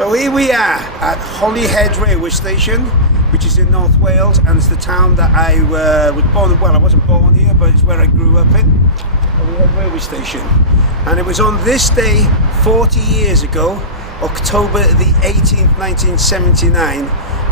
So here we are at Holyhead railway station, which is in North Wales, and it's the town that I was born in. Well, I wasn't born here, but it's where I grew up in, Holyhead railway station. And it was on this day 40 years ago, October the 18th, 1979,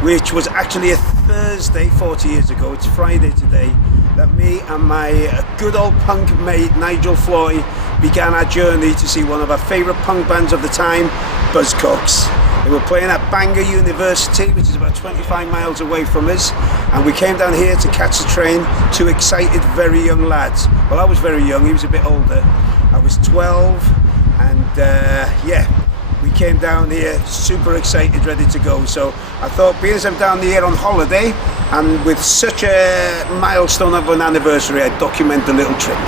which was actually a Thursday 40 years ago. It's Friday today, that me and my good old punk mate Nigel Floyd began our journey to see one of our favourite punk bands of the time, Buzzcocks. They were playing at Bangor University, which is about 25 miles away from us, and we came down here to catch the train, two excited very young lads. Well, I was very young, he was a bit older. I was 12, and yeah, we came down here super excited, ready to go. So I thought, being as I'm down here on holiday and with such a milestone of an anniversary, I'd document the little trip.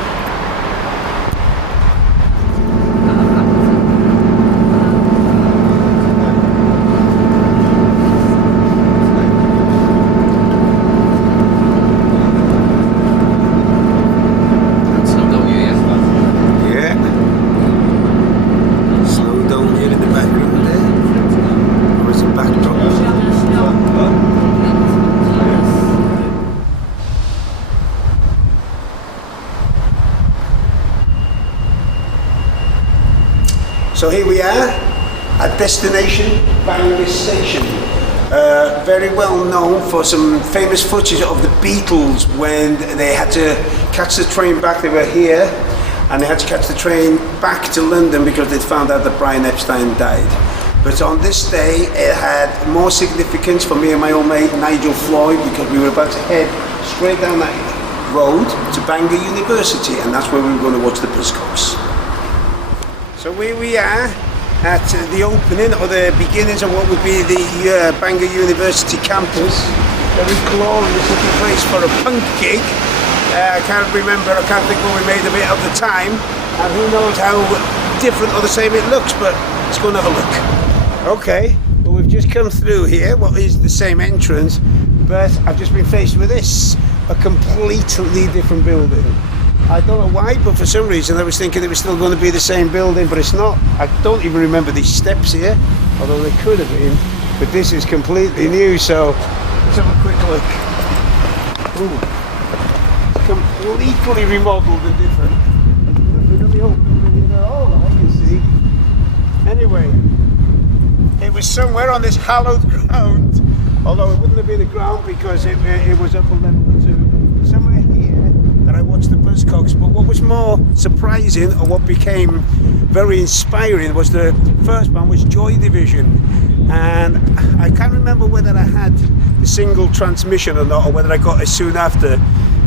So here we are at destination Bangor Station, very well known for some famous footage of the Beatles when they had to catch the train back. They were here and they had to catch the train back to London because they'd found out that Brian Epstein died. But on this day it had more significance for me and my old mate Nigel Floyd, because we were about to head straight down that road to Bangor University, and that's where we were going to watch the Buzzcocks. So here we are at the opening, or the beginnings of what would be the Bangor University campus. Very glorious looking place for a punk gig. I can't think what we made of it at the time, and who knows how different or the same it looks, but let's go and have a look. Okay, well, we've just come through here, what is the same entrance, but I've just been faced with this, a completely different building. I don't know why, but for some reason I was thinking it was still going to be the same building, but it's not. I don't even remember these steps here, although they could have been, but this is completely new, so let's have a quick look. Ooh. It's completely remodeled and different. There's nothing open here at all, I can see. Anyway, it was somewhere on this hallowed ground, although it wouldn't have been a ground because it was up a level or two. Somewhere here that I watched the Buzzcocks, but what was more surprising, or what became very inspiring, was the first band was Joy Division, and I can't remember whether I had the single transmission or not, or whether I got it soon after,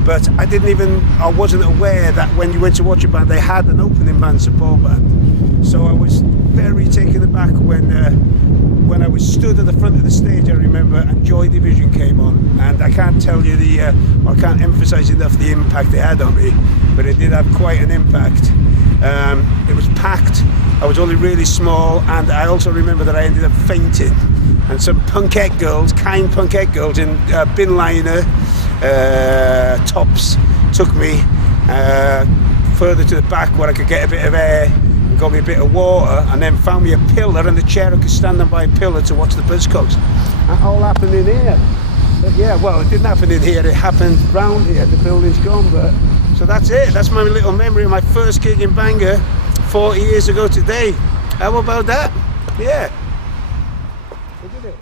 but I wasn't aware that when you went to watch a band they had an opening band support band. So I was very taken aback when I was stood at the front of the stage, I remember, and Joy Division came on, and I can't tell you I can't emphasize enough the impact they had on me, but it did have quite an impact. It was packed, I was only really small, and I also remember that I ended up fainting, and some punkette girls, kind punkette girls in bin liner tops took me further to the back where I could get a bit of air, got me a bit of water, and then found me a pillar and a chair. I could stand on by a pillar to watch the Buzzcocks. That all happened in here. But yeah, well, it didn't happen in here, it happened round here. The building's gone, but so that's it. That's my little memory of my first gig in Bangor 40 years ago today. How about that? Yeah. Look at it.